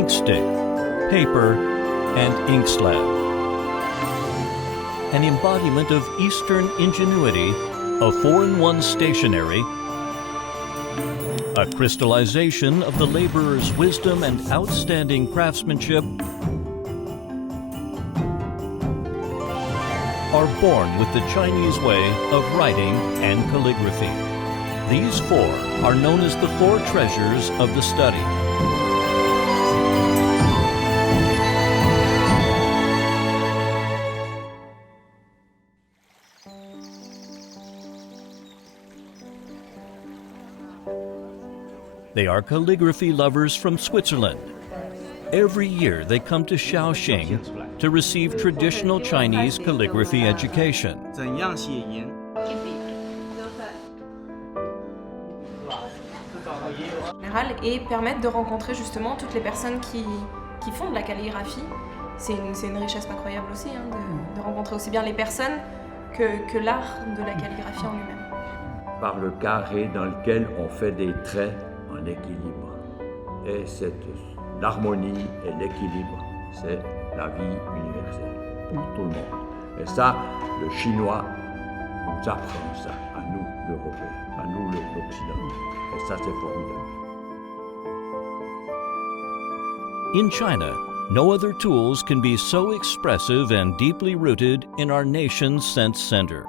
ink stick, paper, and ink slab. An embodiment of Eastern ingenuity, a 4-in-1 stationery, a crystallization of the laborer's wisdom and outstanding craftsmanship, are born with the Chinese way of writing and calligraphy. These 4 are known as the 4 treasures of the study. They are calligraphy lovers from Switzerland. Every year they come to Shaoxing to receive traditional Chinese calligraphy education. 怎样写颜？ Et permettre de rencontrer justement toutes les personnes qui font de la calligraphie. C'est une richesse incroyable aussi, hein, de rencontrer aussi bien les personnes que l'art de la calligraphie en lui-même. Par le carré dans lequel on fait des traits en équilibre. Et l'harmonie et l'équilibre, c'est la vie universelle pour tout le monde. Et ça, le chinois nous apprend ça, à nous, l'Européen, à nous, l'Occident. Et ça, c'est formidable. In China, no other tools can be so expressive and deeply rooted in our nation's sense center.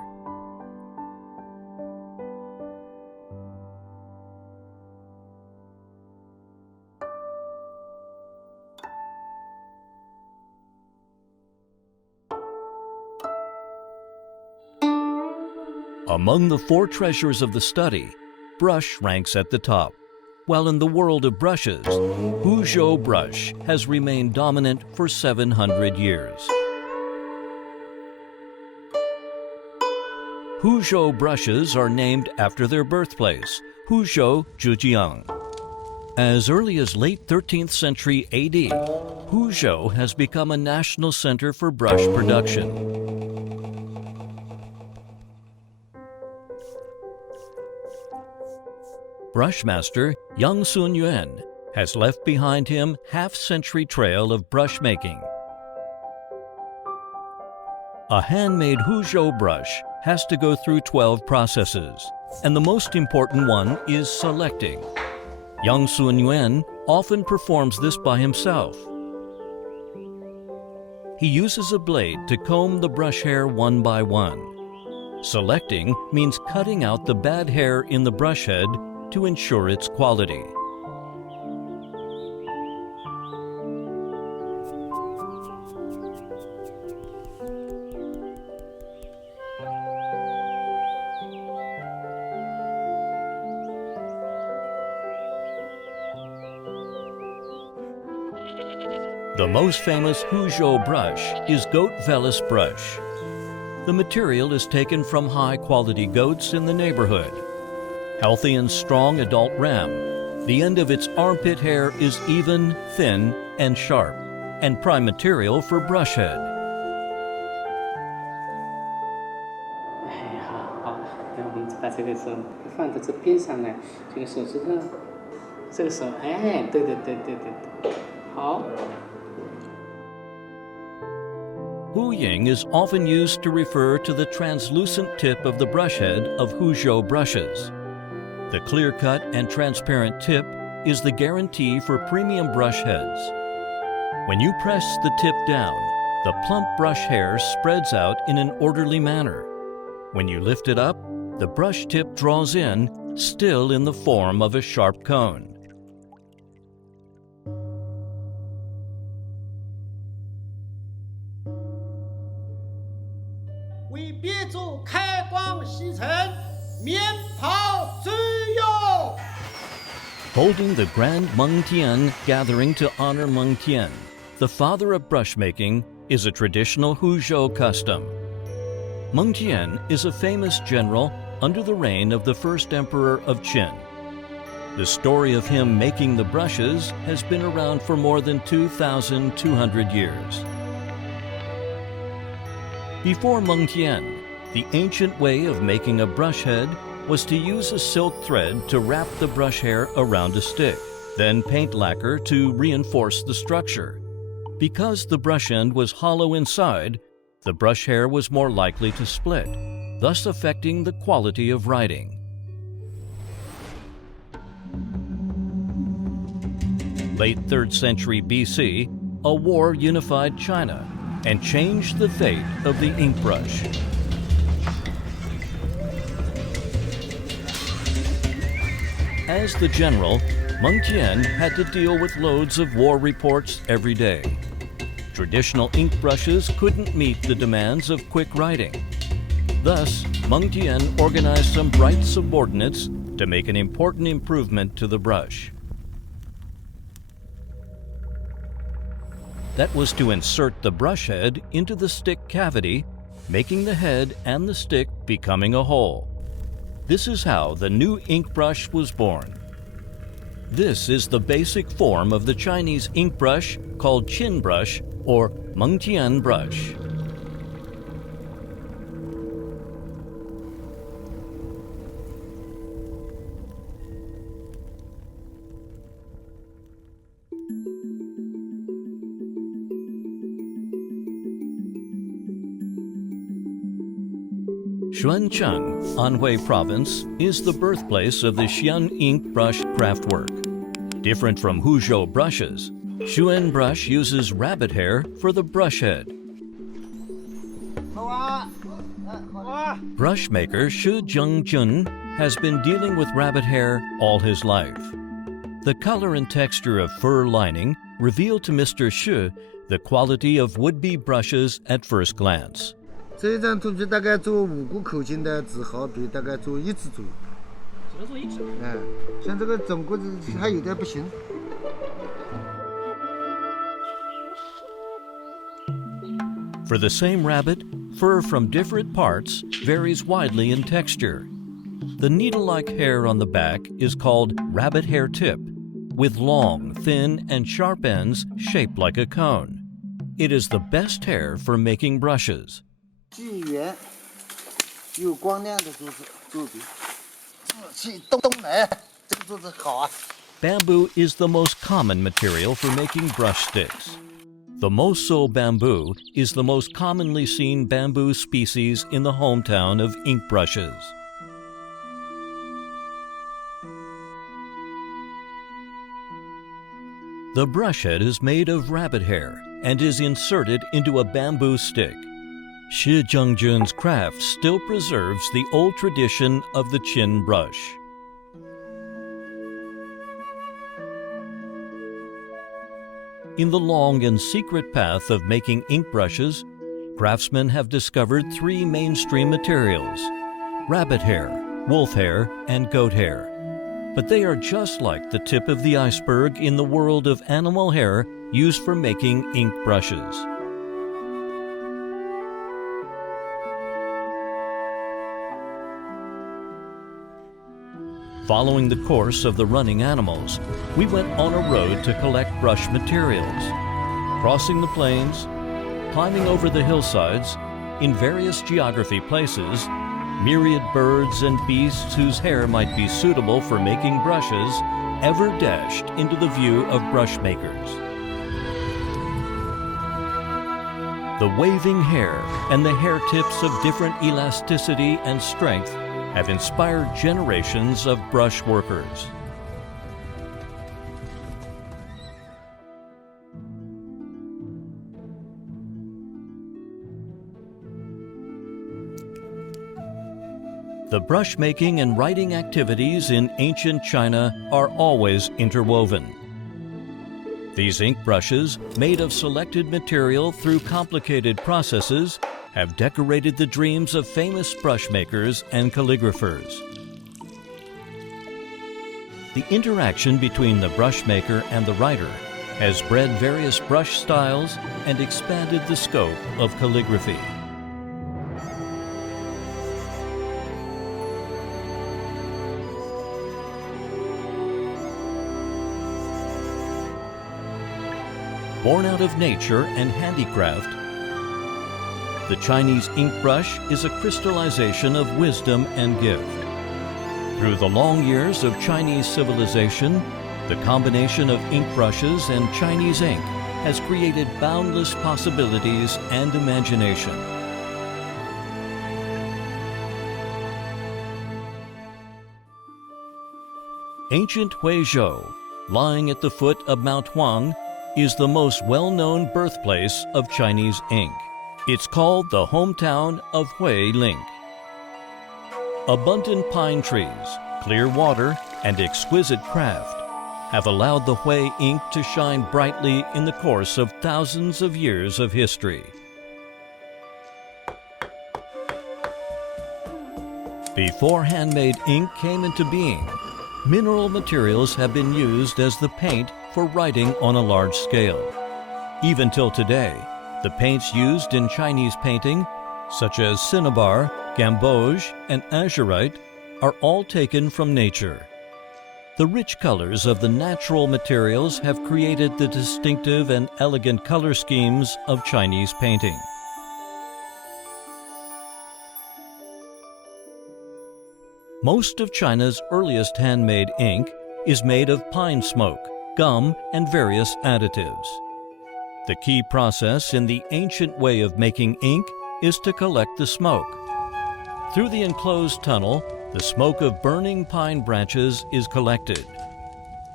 Among the 4 treasures of the study, brush ranks at the top. While in the world of brushes, Huzhou brush has remained dominant for 700 years. Huzhou brushes are named after their birthplace, Huzhou, Zhejiang. As early as late 13th century AD, Huzhou has become a national center for brush production. Brushmaster Yang Sun-yuan has left behind him half-century trail of brush making. A handmade Huzhou brush has to go through 12 processes, and the most important one is selecting. Yang Sun-yuan often performs this by himself. He uses a blade to comb the brush hair one by one. Selecting means cutting out the bad hair in the brush head to ensure its quality. The most famous Huzhou brush is goat vellus brush. The material is taken from high-quality goats in the neighborhood. Healthy and strong adult ram, the end of its armpit hair is even, thin, and sharp, and prime material for brush head. 好，那我们把这个手放在这边上来，这个手指头，这个手，哎，对，好。Huying is often used to refer to the translucent tip of the brush head of Huzhou brushes. The clear-cut and transparent tip is the guarantee for premium brush heads. When you press the tip down, the plump brush hair spreads out in an orderly manner. When you lift it up, the brush tip draws in, still in the form of a sharp cone. Holding the Grand Meng Tian gathering to honor Meng Tian, the father of brushmaking, is a traditional Huzhou custom. Meng Tian is a famous general under the reign of the first emperor of Qin. The story of him making the brushes has been around for more than 2,200 years. Before Meng Tian, the ancient way of making a brush head was to use a silk thread to wrap the brush hair around a stick, then paint lacquer to reinforce the structure. Because the brush end was hollow inside, the brush hair was more likely to split, thus affecting the quality of writing. Late 3rd century BC, a war unified China and changed the fate of the ink brush. As the general, Meng Tian had to deal with loads of war reports every day. Traditional ink brushes couldn't meet the demands of quick writing. Thus, Meng Tian organized some bright subordinates to make an important improvement to the brush. That was to insert the brush head into the stick cavity, making the head and the stick becoming a whole. This is how the new ink brush was born. This is the basic form of the Chinese ink brush called chin brush or Mengtian brush. Xuancheng, Anhui Province, is the birthplace of the Xian ink brush craftwork. Different from Huzhou brushes, Xuan brush uses rabbit hair for the brush head. Brush maker Shi Zhengjun has been dealing with rabbit hair all his life. The color and texture of fur lining reveal to Mr. Shi the quality of would-be brushes at first glance. 这一张图片大概做5股口径的纸毫笔，大概做1支左右。只能做1支。像这个整个还有点不行。For the same rabbit, fur from different parts varies widely in texture. The needle-like hair on the back is called rabbit hair tip, with long, thin, and sharp ends shaped like a cone. It is the best hair for making brushes. 巨圆又光亮的做笔，志气东来，这个做的好啊。 Bamboo is the most common material for making brush sticks. The Moso bamboo is the most commonly seen bamboo species in the hometown of ink brushes. The brush head is made of rabbit hair and is inserted into a bamboo stick. Shi Zhengjun's craft still preserves the old tradition of the chin brush. In the long and secret path of making ink brushes, craftsmen have discovered 3 mainstream materials: rabbit hair, wolf hair, and goat hair. But they are just like the tip of the iceberg in the world of animal hair used for making ink brushes. Following the course of the running animals, we went on a road to collect brush materials, crossing the plains, climbing over the hillsides, in various geography places, myriad birds and beasts whose hair might be suitable for making brushes ever dashed into the view of brush makers. The waving hair and the hair tips of different elasticity and strength have inspired generations of brush workers. The brush making and writing activities in ancient China are always interwoven. These ink brushes, made of selected material through complicated processes, have decorated the dreams of famous brush makers and calligraphers. The interaction between the brush maker and the writer has bred various brush styles and expanded the scope of calligraphy. Born out of nature and handicraft, the Chinese ink brush is a crystallization of wisdom and gift. Through the long years of Chinese civilization, The combination of ink brushes and Chinese ink has created boundless possibilities and imagination. Ancient Huizhou, lying at the foot of Mount Huang, is the most well-known birthplace of Chinese ink. It's called the hometown of Huiling. Abundant pine trees, clear water, and exquisite craft have allowed the Hui ink to shine brightly in the course of thousands of years of history. Before handmade ink came into being, mineral materials have been used as the paint for writing on a large scale. Even till today, the paints used in Chinese painting, such as cinnabar, gamboge, and azurite, are all taken from nature. The rich colors of the natural materials have created the distinctive and elegant color schemes of Chinese painting. Most of China's earliest handmade ink is made of pine smoke, gum, and various additives. The key process in the ancient way of making ink is to collect the smoke. Through the enclosed tunnel, the smoke of burning pine branches is collected.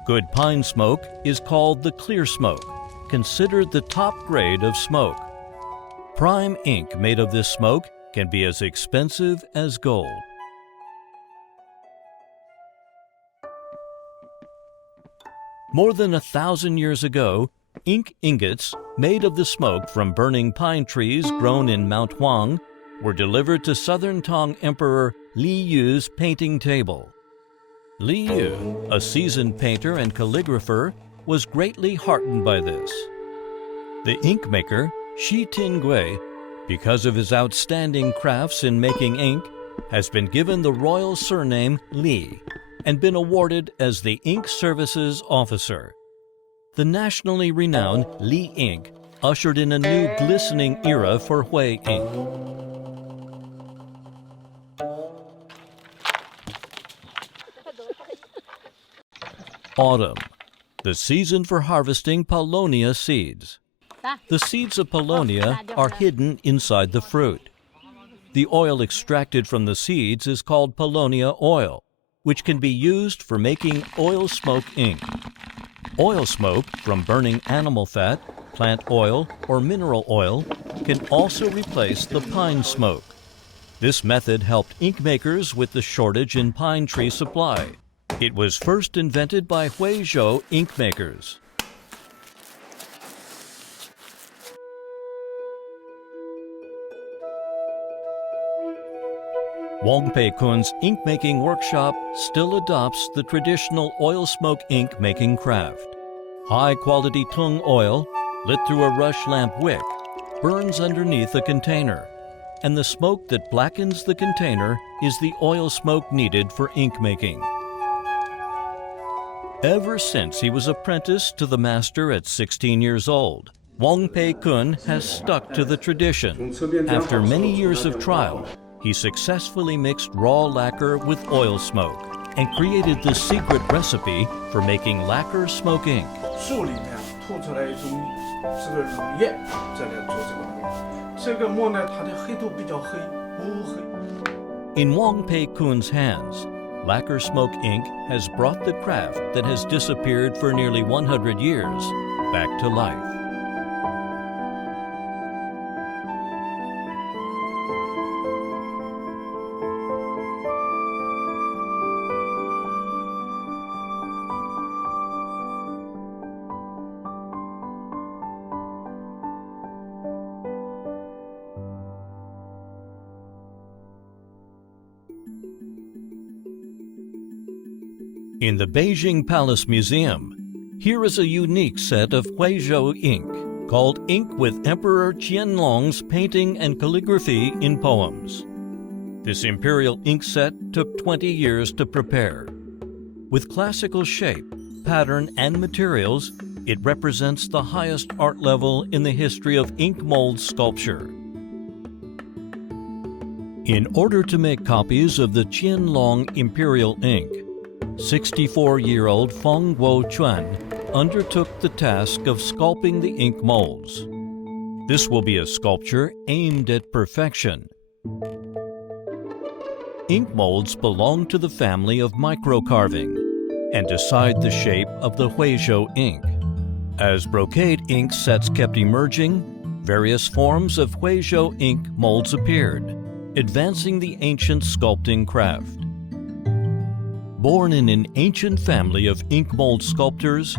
Good pine smoke is called the clear smoke, considered the top grade of smoke. Prime ink made of this smoke can be as expensive as gold. More than 1,000 years ago, ink ingots made of the smoke from burning pine trees grown in Mount Huang were delivered to Southern Tang Emperor Li Yu's painting table. Li Yu, a seasoned painter and calligrapher, was greatly heartened by this. The ink maker, Shi Tingui, because of his outstanding crafts in making ink, has been given the royal surname Li and been awarded as the Ink Services Officer. The nationally renowned Li ink ushered in a new glistening era for Hui ink. Autumn, the season for harvesting paulownia seeds. The seeds of paulownia are hidden inside the fruit. The oil extracted from the seeds is called paulownia oil, which can be used for making oil smoke ink. Oil smoke from burning animal fat, plant oil, or mineral oil can also replace the pine smoke. This method helped ink makers with the shortage in pine tree supply. It was first invented by Huizhou ink makers. Wang Pei Kun's ink-making workshop still adopts the traditional oil smoke ink making craft. High-quality tung oil, lit through a rush lamp wick, burns underneath a container, and the smoke that blackens the container is the oil smoke needed for ink making. Ever since he was apprenticed to the master at 16 years old, Wang Pei Kun has stuck to the tradition. After many years of trial, he successfully mixed raw lacquer with oil smoke and created the secret recipe for making lacquer smoke ink. 树里面吐出来一种这个乳液，再来做这个墨。这个墨呢，它的黑度比较黑，乌黑。In Wang Pei Kun's hands, lacquer smoke ink has brought the craft that has disappeared for nearly 100 years back to life. In the Beijing Palace Museum, here is a unique set of Huizhou ink called Ink with Emperor Qianlong's Painting and Calligraphy in Poems. This imperial ink set took 20 years to prepare. With classical shape, pattern, and materials, it represents the highest art level in the history of ink mold sculpture. In order to make copies of the Qianlong imperial ink, 64-year-old Feng Guochuan undertook the task of sculpting the ink molds. This will be a sculpture aimed at perfection. Ink molds belong to the family of microcarving and decide the shape of the Huizhou ink. As brocade ink sets kept emerging, various forms of Huizhou ink molds appeared, advancing the ancient sculpting craft. Born in an ancient family of ink mold sculptors,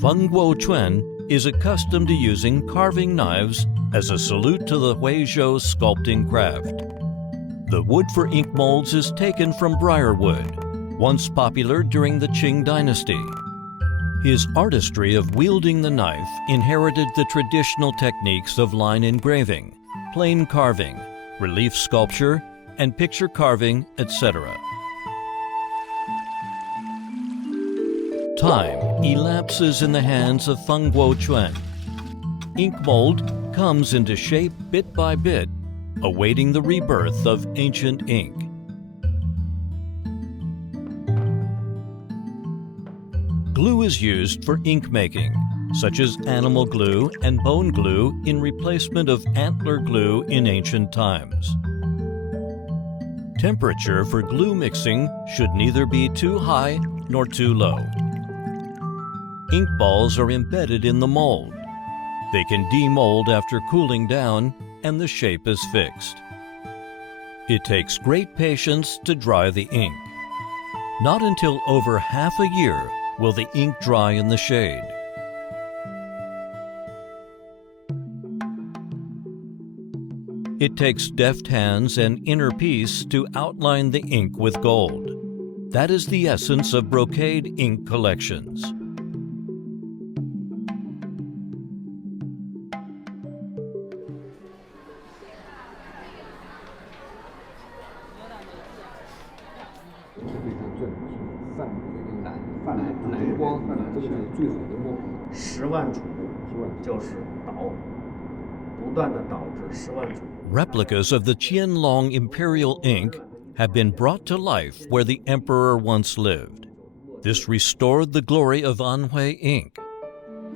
Feng Guochuan is accustomed to using carving knives as a salute to the Huizhou sculpting craft. The wood for ink molds is taken from briarwood, once popular during the Qing dynasty. His artistry of wielding the knife inherited the traditional techniques of line engraving, plane carving, relief sculpture, and picture carving, etc. Time elapses in the hands of Feng Guochuan. Ink mold comes into shape bit by bit, awaiting the rebirth of ancient ink. Glue is used for ink making, such as animal glue and bone glue in replacement of antler glue in ancient times. Temperature for glue mixing should neither be too high nor too low. Ink balls are embedded in the mold. They can demold after cooling down, and the shape is fixed. It takes great patience to dry the ink. Not until over half a year will the ink dry in the shade. It takes deft hands and inner peace to outline the ink with gold. That is the essence of brocade ink collections. Replicas of the Qianlong imperial ink have been brought to life where the emperor once lived. This restored the glory of Anhui ink.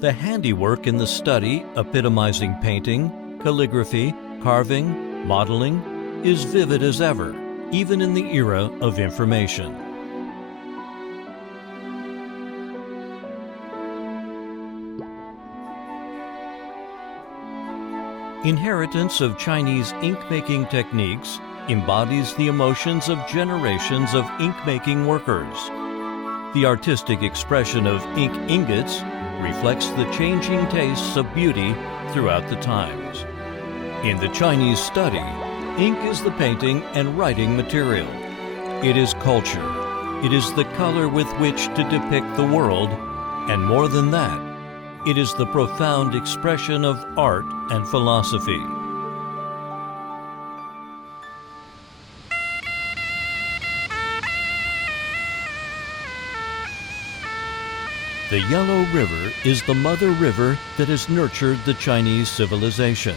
The handiwork in the study, epitomizing painting, calligraphy, carving, modeling, is vivid as ever, even in the era of information. Inheritance of Chinese ink-making techniques embodies the emotions of generations of ink-making workers. The artistic expression of ink ingots reflects the changing tastes of beauty throughout the times. In the Chinese study, ink is the painting and writing material. It is culture. It is the color with which to depict the world, and more than that, it is the profound expression of art and philosophy. The Yellow River is the mother river that has nurtured the Chinese civilization.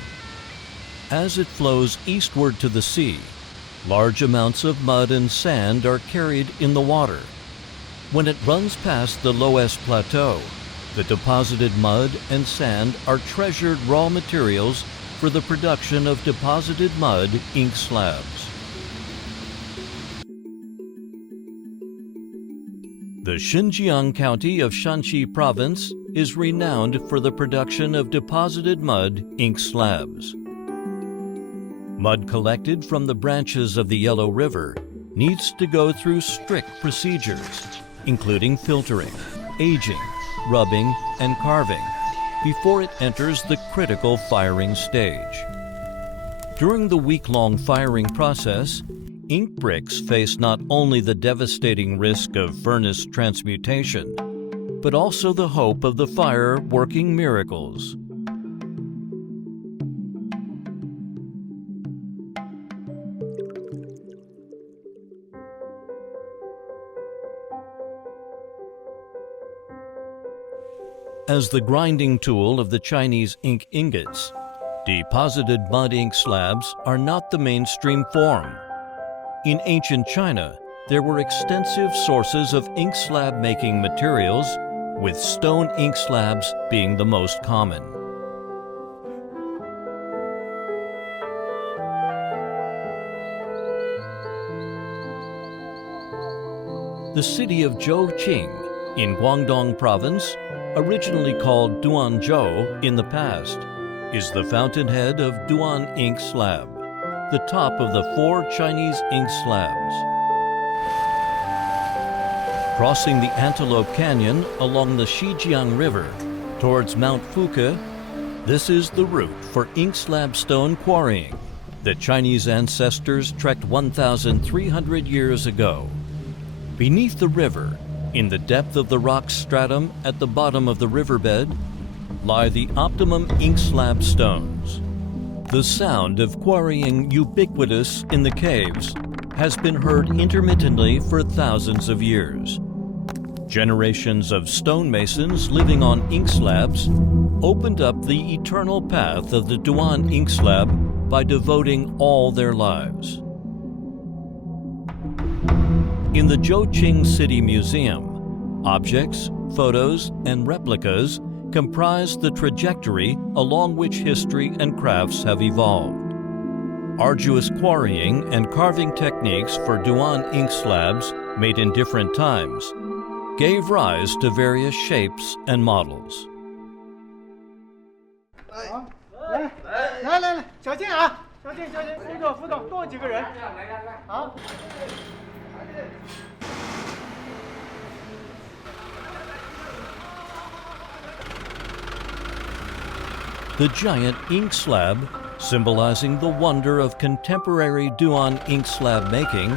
As it flows eastward to the sea, large amounts of mud and sand are carried in the water. When it runs past the Loess Plateau, the deposited mud and sand are treasured raw materials for the production of deposited mud ink slabs. The Xinjiang County of Shanxi Province is renowned for the production of deposited mud ink slabs. Mud collected from the branches of the Yellow River needs to go through strict procedures, including filtering, aging, rubbing, and carving, before it enters the critical firing stage. During the week-long firing process, ink bricks face not only the devastating risk of furnace transmutation, but also the hope of the fire working miracles. As the grinding tool of the Chinese ink ingots, deposited mud ink slabs are not the mainstream form. In ancient China, there were extensive sources of ink slab making materials, with stone ink slabs being the most common. The city of Zhouqing in Guangdong Province, originally called Duanzhou in the past, is the fountainhead of Duan ink slab, the top of the 4 Chinese ink slabs. Crossing the Antelope Canyon along the Xijiang River towards Mount Fuke, this is the route for ink slab stone quarrying that Chinese ancestors trekked 1,300 years ago. Beneath the river, in the depth of the rock stratum at the bottom of the riverbed, lie the optimum ink slab stones. The sound of quarrying, ubiquitous in the caves, has been heard intermittently for thousands of years. Generations of stonemasons living on ink slabs opened up the eternal path of the Duan ink slab by devoting all their lives. In the Zhouqing City Museum, objects, photos, and replicas comprise the trajectory along which history and crafts have evolved. Arduous quarrying and carving techniques for Duan ink slabs made in different times gave rise to various shapes and models. 来，小静啊，小静，辅导，多几个人。好。The giant ink slab, symbolizing the wonder of contemporary Duan ink slab making,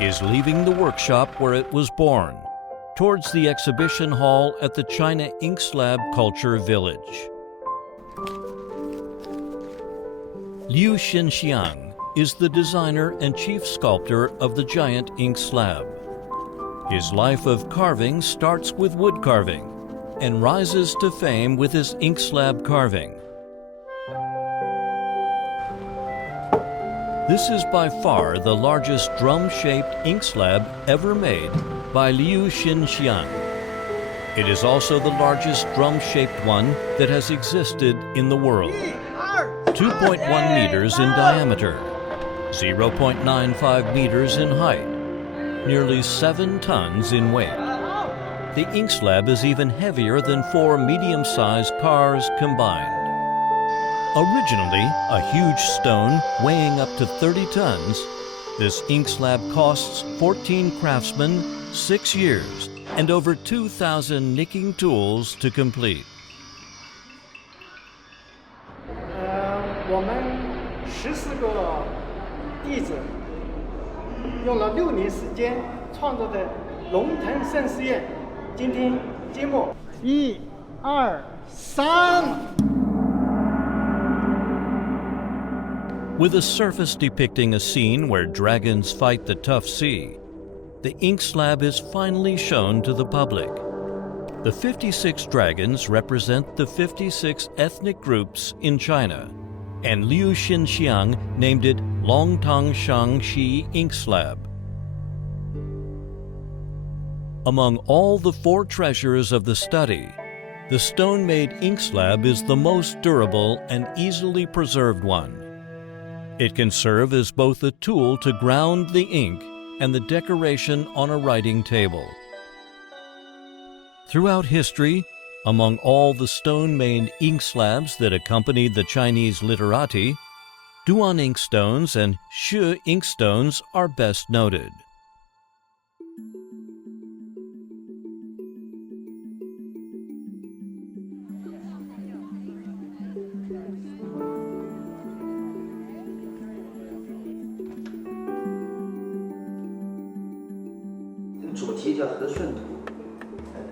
is leaving the workshop where it was born, towards the exhibition hall at the China Ink Slab Culture Village. Liu Xinxiang is the designer and chief sculptor of the giant ink slab. His life of carving starts with wood carving and rises to fame with his ink slab carving. This is by far the largest drum-shaped ink slab ever made by Liu Xinxiang. It is also the largest drum-shaped one that has existed in the world. 2.1 meters in diameter, 0.95 meters in height, nearly 7 tons in weight. The ink slab is even heavier than 4 medium-sized cars combined. Originally a huge stone weighing up to 30 tons, this ink slab costs 14 craftsmen 6 years and over 2,000 nicking tools to complete. 我们14个弟子用了6年时间创作的龙腾盛世宴，今天揭幕。1、2、3。 With a surface depicting a scene where dragons fight the tough sea, the ink slab is finally shown to the public. The 56 dragons represent the 56 ethnic groups in China, and Liu Xinxiang named it Longtang Shangxi ink slab. Among all the 4 treasures of the study, the stone-made ink slab is the most durable and easily preserved one. It can serve as both a tool to ground the ink and the decoration on a writing table. Throughout history, among all the stone-made ink slabs that accompanied the Chinese literati, Duan ink stones and Shi ink stones are best noted.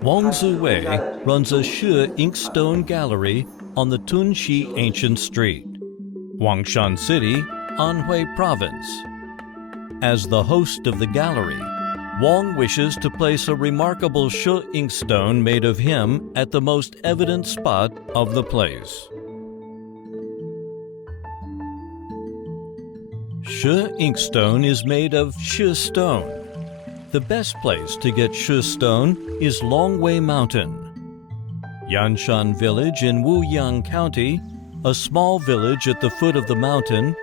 Wang Ziwei runs a Shi inkstone gallery on the Tunxi Ancient Street, Wangshan City, Anhui Province. As the host of the gallery, Wang wishes to place a remarkable Shi inkstone made of him at the most evident spot of the place. Shi inkstone is made of Shi stone. the best place to get Shi stone is Longwei Mountain. Yanshan Village in Wuyang County, a small village at the foot of the mountain,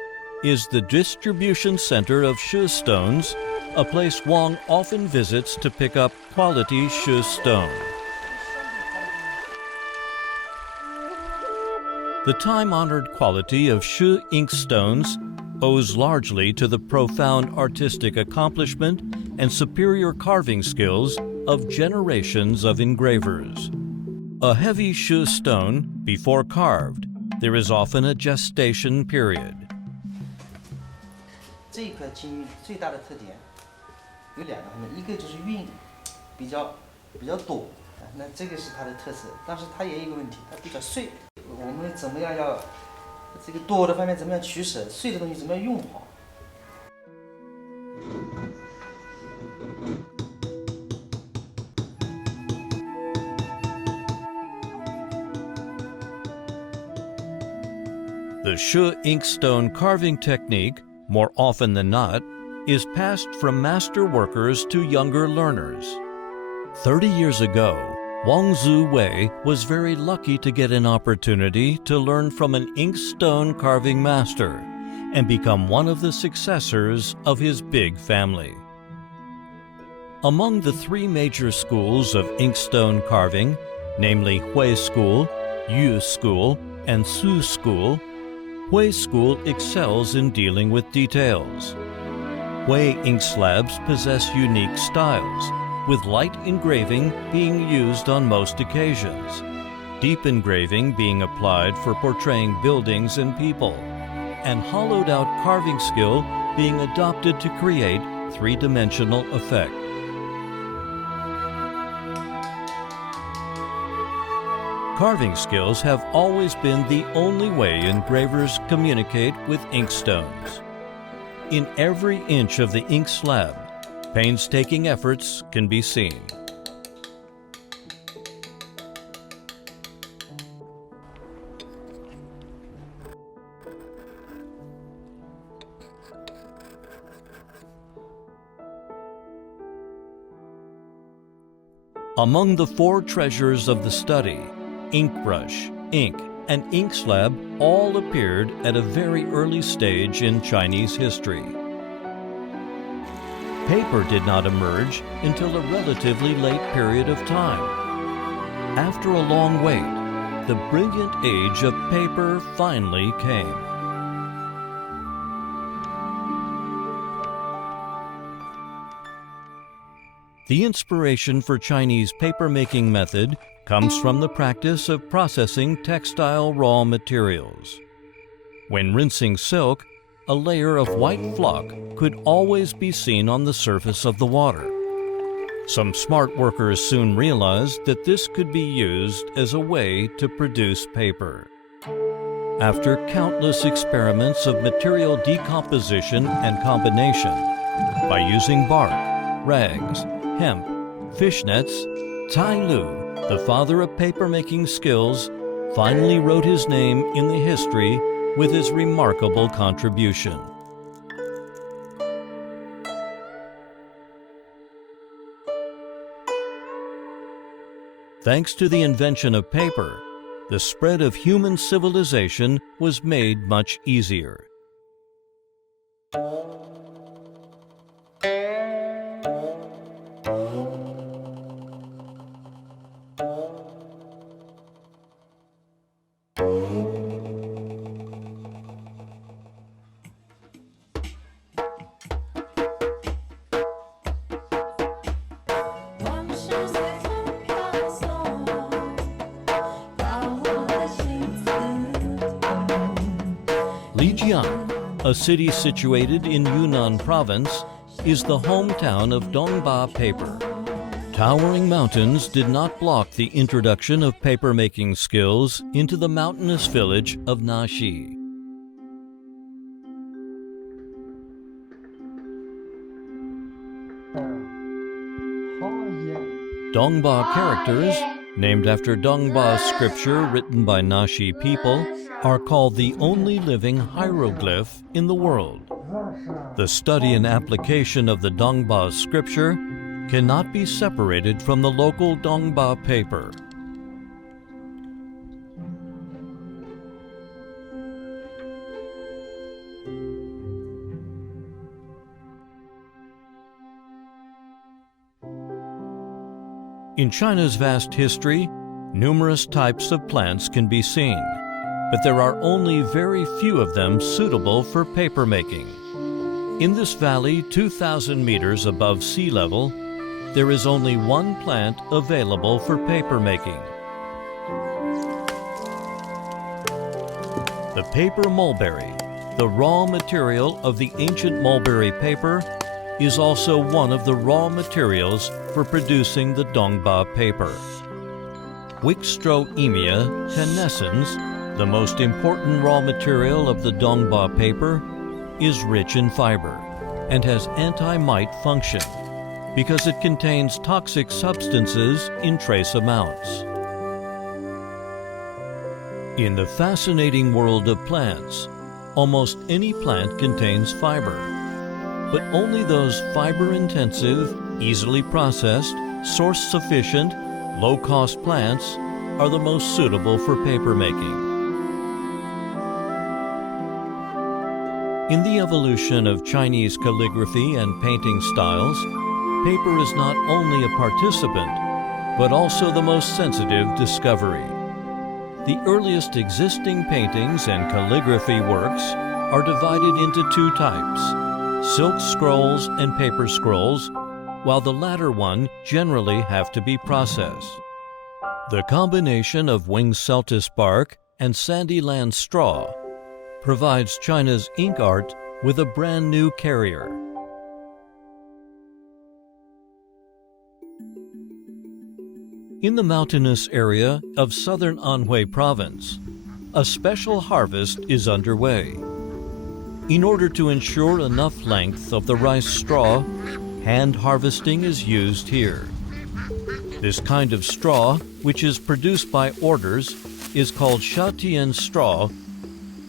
is the distribution center of Shi stones, a place Wang often visits to pick up quality Shi stone. The time-honored quality of Shi ink stones owes largely to the profound artistic accomplishment and superior carving skills of generations of engravers. A heavy Shi stone, before carved, there is often a gestation period. 这一块金玉最大的特点有两个方面，一个就是韵比较多，那这个是它的特色。但是它也有一个问题，它比较碎。我们怎么样要这个多的方面怎么样取舍，碎的东西怎么样用好？ The Shi inkstone carving technique, more often than not, is passed from master workers to younger learners. 30 years ago, Wang Zuwei was very lucky to get an opportunity to learn from an inkstone carving master and become one of the successors of his big family. Among the three major schools of inkstone carving, namely Hui School, Yu School, and Su School, Hui School excels in dealing with details. Hui ink slabs possess unique styles, with light engraving being used on most occasions, deep engraving being applied for portraying buildings and people, and hollowed-out carving skill being adopted to create three-dimensional effect. Carving skills have always been the only way engravers communicate with inkstones. In every inch of the ink slab, painstaking efforts can be seen. Among the four treasures of the study, ink brush, ink, and ink slab all appeared at a very early stage in Chinese history. Paper did not emerge until a relatively late period of time. After a long wait, the brilliant age of paper finally came. The inspiration for Chinese papermaking method comes from the practice of processing textile raw materials. When rinsing silk, a layer of white flock could always be seen on the surface of the water. Some smart workers soon realized that this could be used as a way to produce paper. After countless experiments of material decomposition and combination, by using bark, rags, hemp, fishnets, Tai Lu, the father of papermaking skills, finally wrote his name in the history with his remarkable contribution. Thanks to the invention of paper, the spread of human civilization was made much easier. Lijiang, a city situated in Yunnan province, is the hometown of Dongba paper. Towering mountains did not block the introduction of papermaking skills into the mountainous village of Naxi. Dongba characters, named after Dongba scripture written by Naxi people, are called the only living hieroglyph in the world. The study and application of the Dongba scripture cannot be separated from the local Dongba paper. In China's vast history, numerous types of plants can be seen, but there are only very few of them suitable for paper making. In this valley 2,000 meters above sea level, there is only one plant available for paper making. The paper mulberry, the raw material of the ancient mulberry paper, is also one of the raw materials for producing the Dongba paper. Wixstroemia tennescens, the most important raw material of the Dongba paper, is rich in fiber and has anti-mite function because it contains toxic substances in trace amounts. In the fascinating world of plants, almost any plant contains fiber, but only those fiber-intensive, easily processed, source-sufficient, low-cost plants are the most suitable for paper making. In the evolution of Chinese calligraphy and painting styles, paper is not only a participant, but also the most sensitive discovery. The earliest existing paintings and calligraphy works are divided into two types: silk scrolls and paper scrolls, while the latter one generally have to be processed. The combination of wing celtis bark and sandy land straw provides China's ink art with a brand new carrier. In the mountainous area of southern Anhui province, a special harvest is underway. In order to ensure enough length of the rice straw, hand harvesting is used here. This kind of straw, which is produced by orders, is called Shatian straw.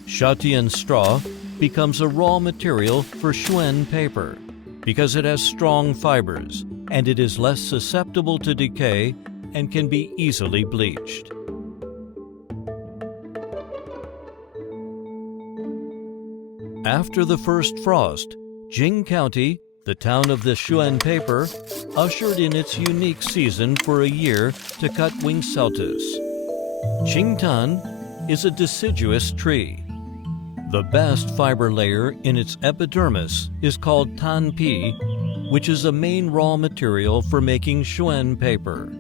Shatian straw becomes a raw material for Shuen paper because it has strong fibers and it is less susceptible to decay and can be easily bleached. After the first frost, Jing County, the town of the Shuen paper, ushered in its unique season for a year to cut wing celtis. Qingtan is a deciduous tree. The best fiber layer in its epidermis is called tanpi, which is a main raw material for making Shuen paper.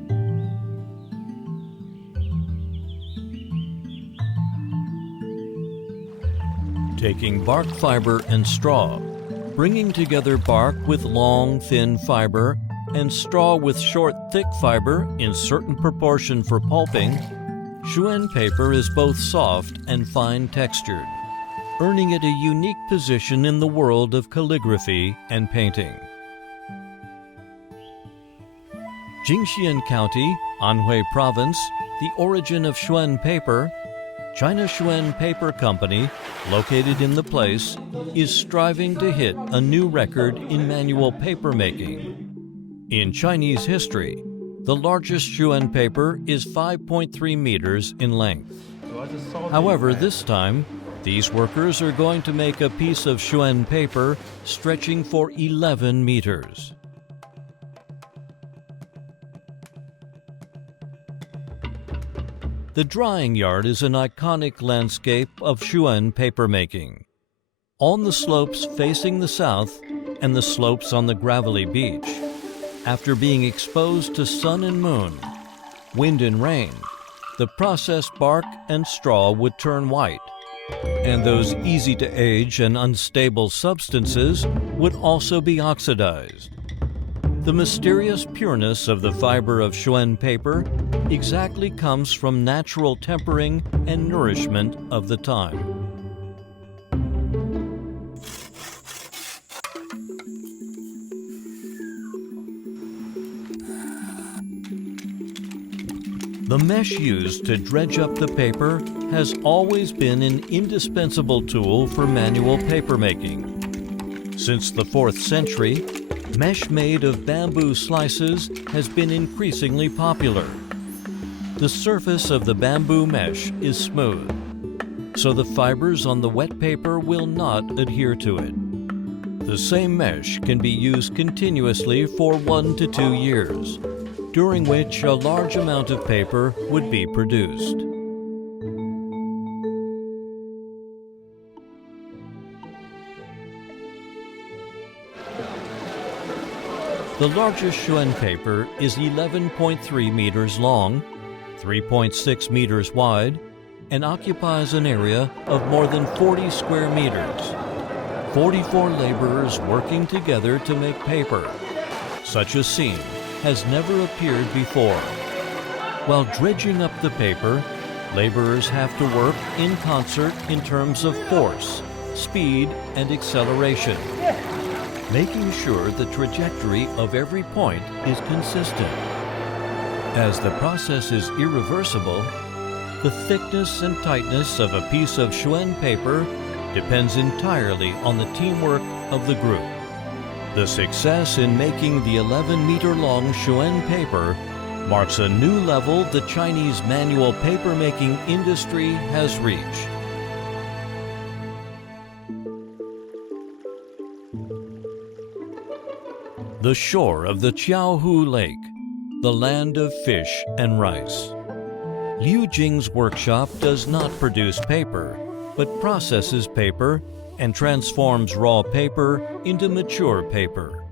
Taking bark fiber and straw, bringing together bark with long, thin fiber and straw with short, thick fiber in certain proportion for pulping, Shuen paper is both soft and fine-textured, earning it a unique position in the world of calligraphy and painting. Jingxian County, Anhui Province, the origin of Shuen paper, China Shuen Paper Company, located in the place, is striving to hit a new record in manual paper making. In Chinese history, the largest Shuen paper is 5.3 meters in length. However, this time, these workers are going to make a piece of Shuen paper stretching for 11 meters. The drying yard is an iconic landscape of Shuen papermaking. On the slopes facing the south and the slopes on the gravelly beach, after being exposed to sun and moon, wind and rain, the processed bark and straw would turn white, and those easy-to-age and unstable substances would also be oxidized. The mysterious pureness of the fiber of Shuen paper exactly comes from natural tempering and nourishment of the time. The mesh used to dredge up the paper has always been an indispensable tool for manual papermaking. Since the 4th century, Mesh made of bamboo slices has been increasingly popular. The surface of the bamboo mesh is smooth, so the fibers on the wet paper will not adhere to it. The same mesh can be used continuously for 1 to 2 years, during which a large amount of paper would be produced. The largest Xuan paper is 11.3 meters long, 3.6 meters wide, and occupies an area of more than 40 square meters. 44 laborers working together to make paper. Such a scene has never appeared before. While dredging up the paper, laborers have to work in concert in terms of force, speed, and acceleration, making sure the trajectory of every point is consistent. As the process is irreversible, the thickness and tightness of a piece of Xuan paper depends entirely on the teamwork of the group. The success in making the 11-meter-long Xuan paper marks a new level the Chinese manual paper-making industry has reached. The shore of the Qiaohu Lake, the land of fish and rice. Liu Jing's workshop does not produce paper, but processes paper and transforms raw paper into mature paper.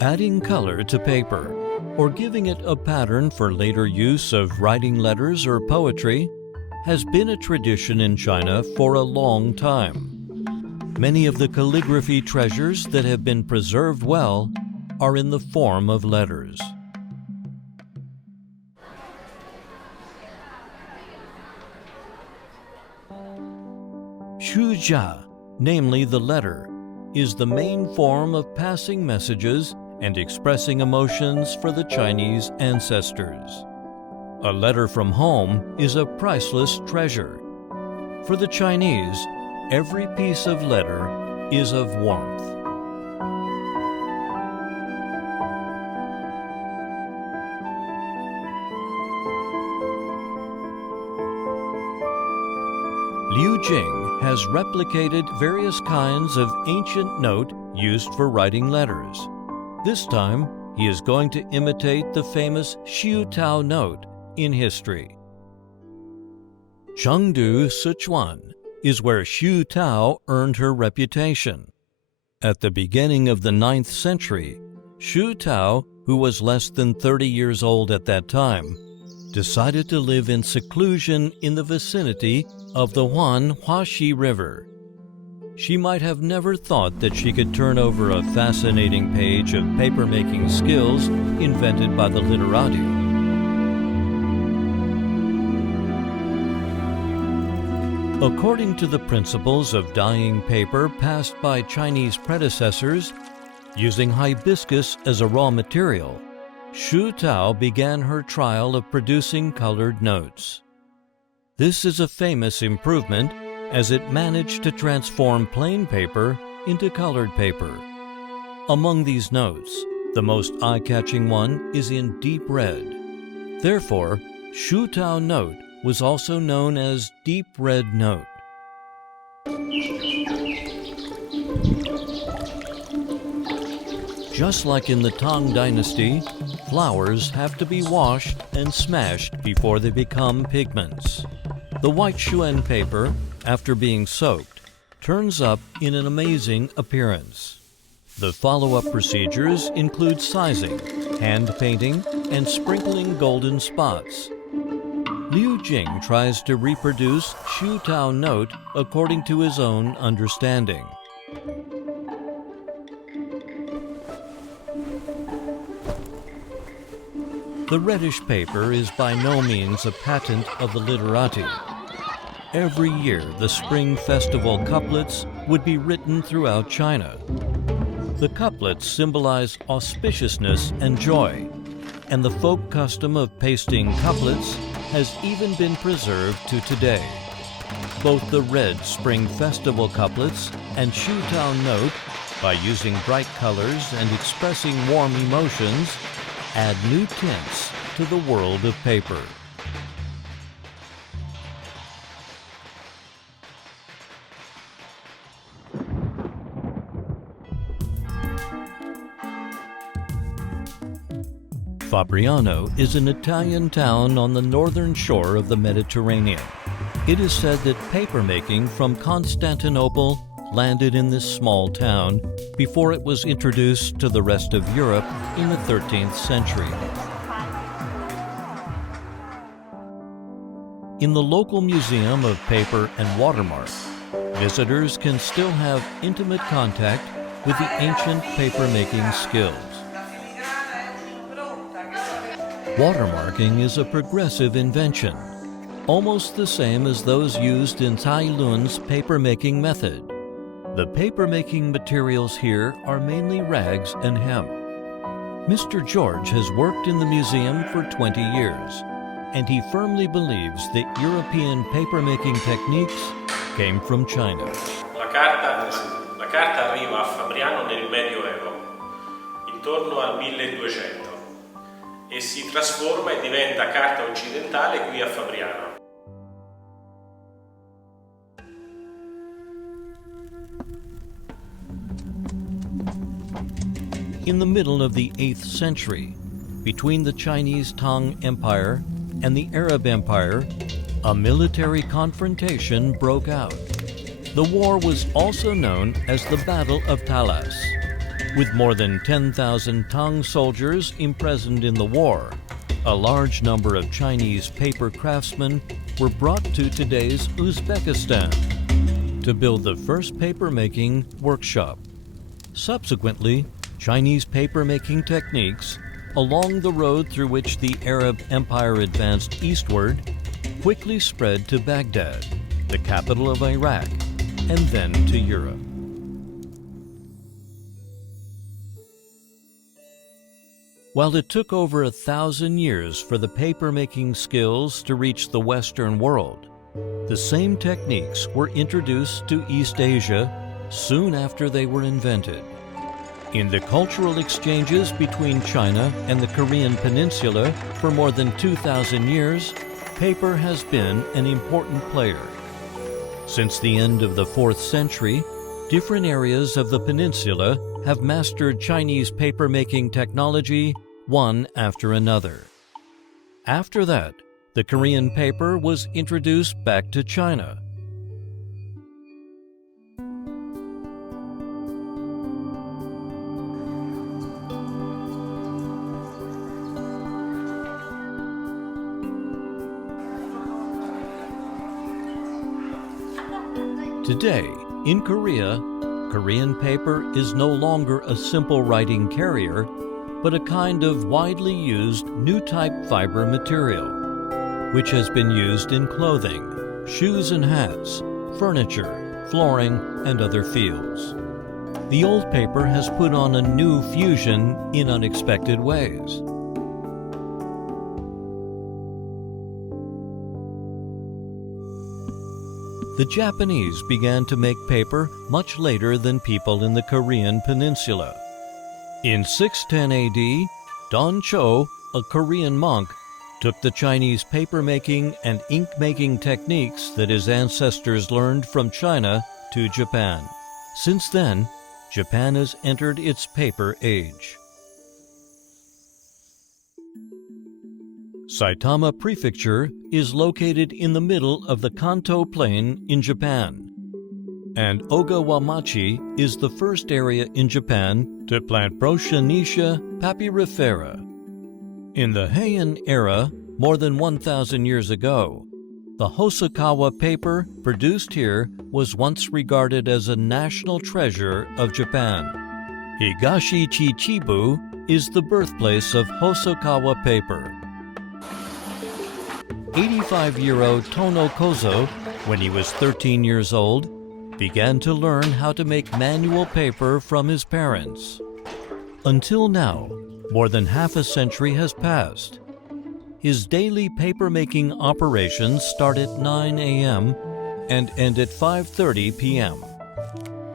Adding color to paper, or giving it a pattern for later use of writing letters or poetry, has been a tradition in China for a long time. Many of the calligraphy treasures that have been preserved well are in the form of letters. Shujia, namely the letter, is the main form of passing messages and expressing emotions for the Chinese ancestors. A letter from home is a priceless treasure. For the Chinese, every piece of letter is of warmth. Liu Jing has replicated various kinds of ancient note used for writing letters. This time, he is going to imitate the famous Xiu Tao note in history. Chengdu, Sichuan, is where Xiu Tao earned her reputation. At the beginning of the 9th century, Xiu Tao, who was less than 30 years old at that time, decided to live in seclusion in the vicinity of the Huaxi River. She might have never thought that she could turn over a fascinating page of paper-making skills invented by the literati. According to the principles of dyeing paper passed by Chinese predecessors, using hibiscus as a raw material, Xiu Tao began her trial of producing colored notes. This is a famous improvement, as it managed to transform plain paper into colored paper. Among these notes, the most eye-catching one is in deep red. Therefore, Xiu Tao note was also known as deep red note. Just like in the Tang Dynasty, flowers have to be washed and smashed before they become pigments. The white Xuan paper, after being soaked, turns up in an amazing appearance. The follow-up procedures include sizing, hand painting, and sprinkling golden spots. Liu Jing tries to reproduce Xiu Tao note according to his own understanding. The reddish paper is by no means a patent of the literati. Every year, the Spring Festival couplets would be written throughout China. The couplets symbolize auspiciousness and joy, and the folk custom of pasting couplets has even been preserved to today. Both the Red Spring Festival couplets and Shutao Note, by using bright colors and expressing warm emotions, add new tints to the world of paper. Fabriano is an Italian town on the northern shore of the Mediterranean. It is said that papermaking from Constantinople landed in this small town before it was introduced to the rest of Europe in the 13th century. In the local Museum of Paper and Watermark, visitors can still have intimate contact with the ancient papermaking skills. Watermarking is a progressive invention, almost the same as those used in Tai Lun's papermaking method. The papermaking materials here are mainly rags and hemp. Mr. George has worked in the museum for 20 years, and he firmly believes that European papermaking techniques came from China. La carta arriva a Fabriano nel Medioevo, intorno al 1200, e si trasforma e diventa carta occidentale qui a Fabriano. In the middle of the 8th century, between the Chinese Tang Empire and the Arab Empire, a military confrontation broke out. The war was also known as the Battle of Talas. With more than 10,000 Tang soldiers imprisoned in the war, a large number of Chinese paper craftsmen were brought to today's Uzbekistan to build the first papermaking workshop. Subsequently, Chinese papermaking techniques, along the road through which the Arab Empire advanced eastward, quickly spread to Baghdad, the capital of Iraq, and then to Europe. While it took over 1,000 years for the papermaking skills to reach the Western world, the same techniques were introduced to East Asia soon after they were invented. In the cultural exchanges between China and the Korean Peninsula for more than 2,000 years, paper has been an important player. Since the end of the 4th century, different areas of the peninsula have mastered Chinese papermaking technology one after another. After that, the Korean paper was introduced back to China. Today, in Korea, Korean paper is no longer a simple writing carrier, but a kind of widely used new type fiber material, which has been used in clothing, shoes and hats, furniture, flooring, and other fields. The old paper has put on a new fusion in unexpected ways. The Japanese began to make paper much later than people in the Korean peninsula. In 610 AD, Don Cho, a Korean monk, took the Chinese papermaking and ink-making techniques that his ancestors learned from China to Japan. Since then, Japan has entered its paper age. Saitama Prefecture is located in the middle of the Kanto Plain in Japan, and Ogawamachi is the first area in Japan to plant Brocchianetia papyrifera. In the Heian era, more than 1,000 years ago, the Hosokawa paper produced here was once regarded as a national treasure of Japan. Higashi Chichibu is the birthplace of Hosokawa paper. 85-year-old Tono Kozo, when he was 13 years old, began to learn how to make manual paper from his parents. Until now, more than half a century has passed. His daily paper-making operations start at 9 a.m. and end at 5:30 p.m.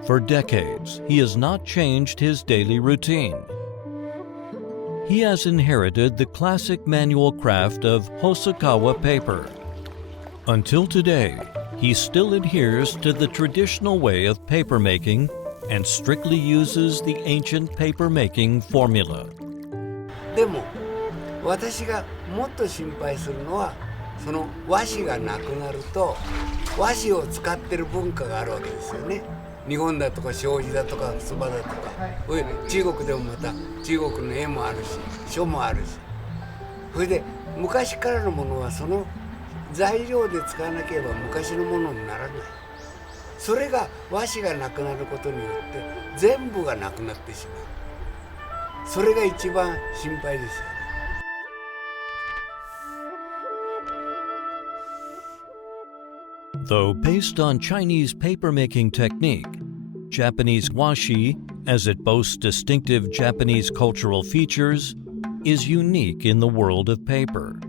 For decades, he has not changed his daily routine. He has inherited the classic manual craft of Hosokawa paper. Until today, he still adheres to the traditional way of papermaking and strictly uses the ancient papermaking formula. でも私がもっと心配するのはその和紙がなくなると和紙を使ってる文化があるわけですよね。日本だとか障子だとか襖だとか、中国でもまた中国の絵もあるし書もあるし、それで昔からのものはその材料で使わなければ昔のものにならない。それが和紙がなくなることによって全部がなくなってしまう。それが一番心配ですよね。Though based on Chinese papermaking technique, Japanese washi, as it boasts distinctive Japanese cultural features, is unique in the world of paper.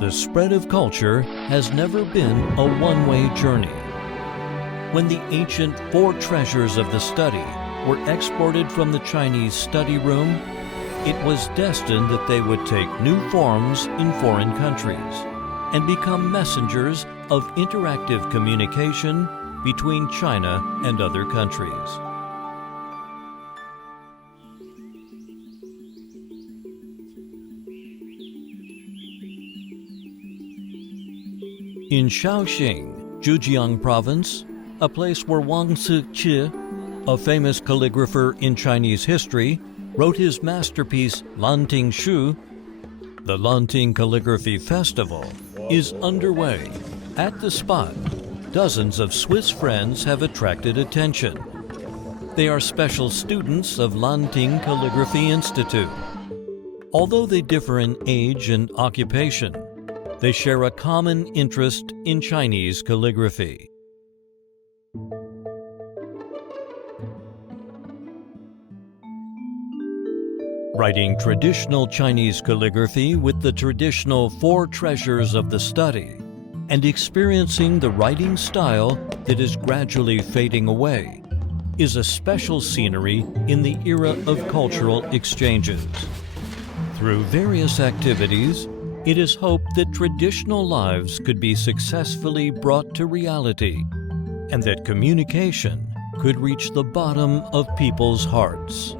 The spread of culture has never been a one-way journey. When the ancient four treasures of the study were exported from the Chinese study room, it was destined that they would take new forms in foreign countries and become messengers of interactive communication between China and other countries. In Shaoxing, Zhejiang Province, a place where Wang Ziqi, a famous calligrapher in Chinese history, wrote his masterpiece Lanting Shu, the Lanting Calligraphy Festival is underway. At the spot, dozens of Swiss friends have attracted attention. They are special students of Lanting Calligraphy Institute. Although they differ in age and occupation, they share a common interest in Chinese calligraphy. Writing traditional Chinese calligraphy with the traditional four treasures of the study and experiencing the writing style that is gradually fading away is a special scenery in the era of cultural exchanges. Through various activities, it is hoped that traditional lives could be successfully brought to reality and that communication could reach the bottom of people's hearts.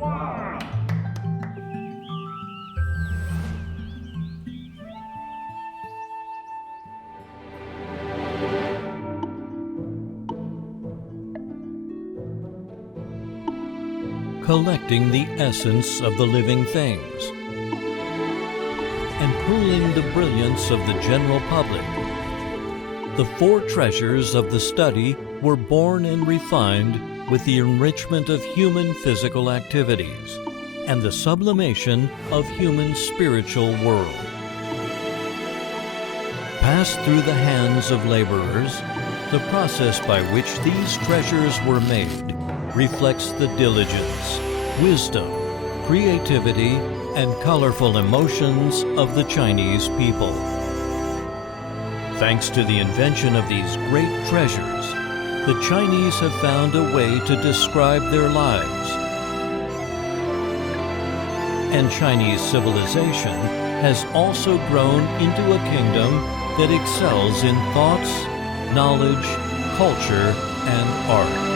Collecting the essence of the living things and pooling the brilliance of the general public. The four treasures of the study were born and refined with the enrichment of human physical activities and the sublimation of human spiritual world. Passed through the hands of laborers, the process by which these treasures were made reflects the diligence, wisdom, creativity, and colorful emotions of the Chinese people. Thanks to the invention of these great treasures, the Chinese have found a way to describe their lives. And Chinese civilization has also grown into a kingdom that excels in thoughts, knowledge, culture, and art.